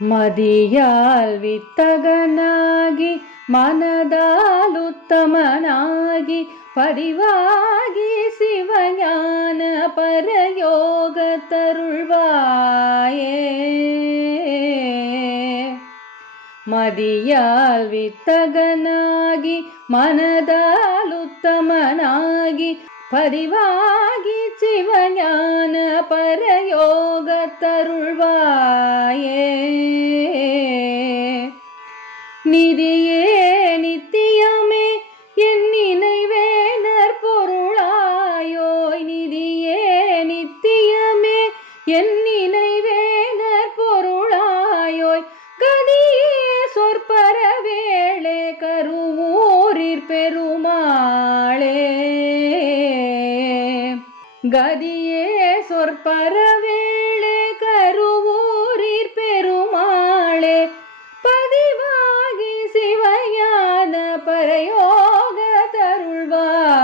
மதியால் வித்தகனாகி மனதால் உத்தமனாகி பதிவாகி சிவஞான பரயோக தருள்வாயே. மதியால் வித்தகனாகி மனதால் உத்தமனாகி பதிவாகி சிவஞான பரயோக தருள்வாயே. நிதியே நித்தியமே என் நினைவே நற்பொருளாயோய். நிதியே நித்தியமே என் நினைவே நற்பொருளாயோய். கதியே சொற்பர வேளே கருவூரிற் பெருமாளே. கதியே சொற்பர வேளே கருவூரிற் பெருமாளே. பதிவாகி சிவஞான பரயோக தருள்வாயே.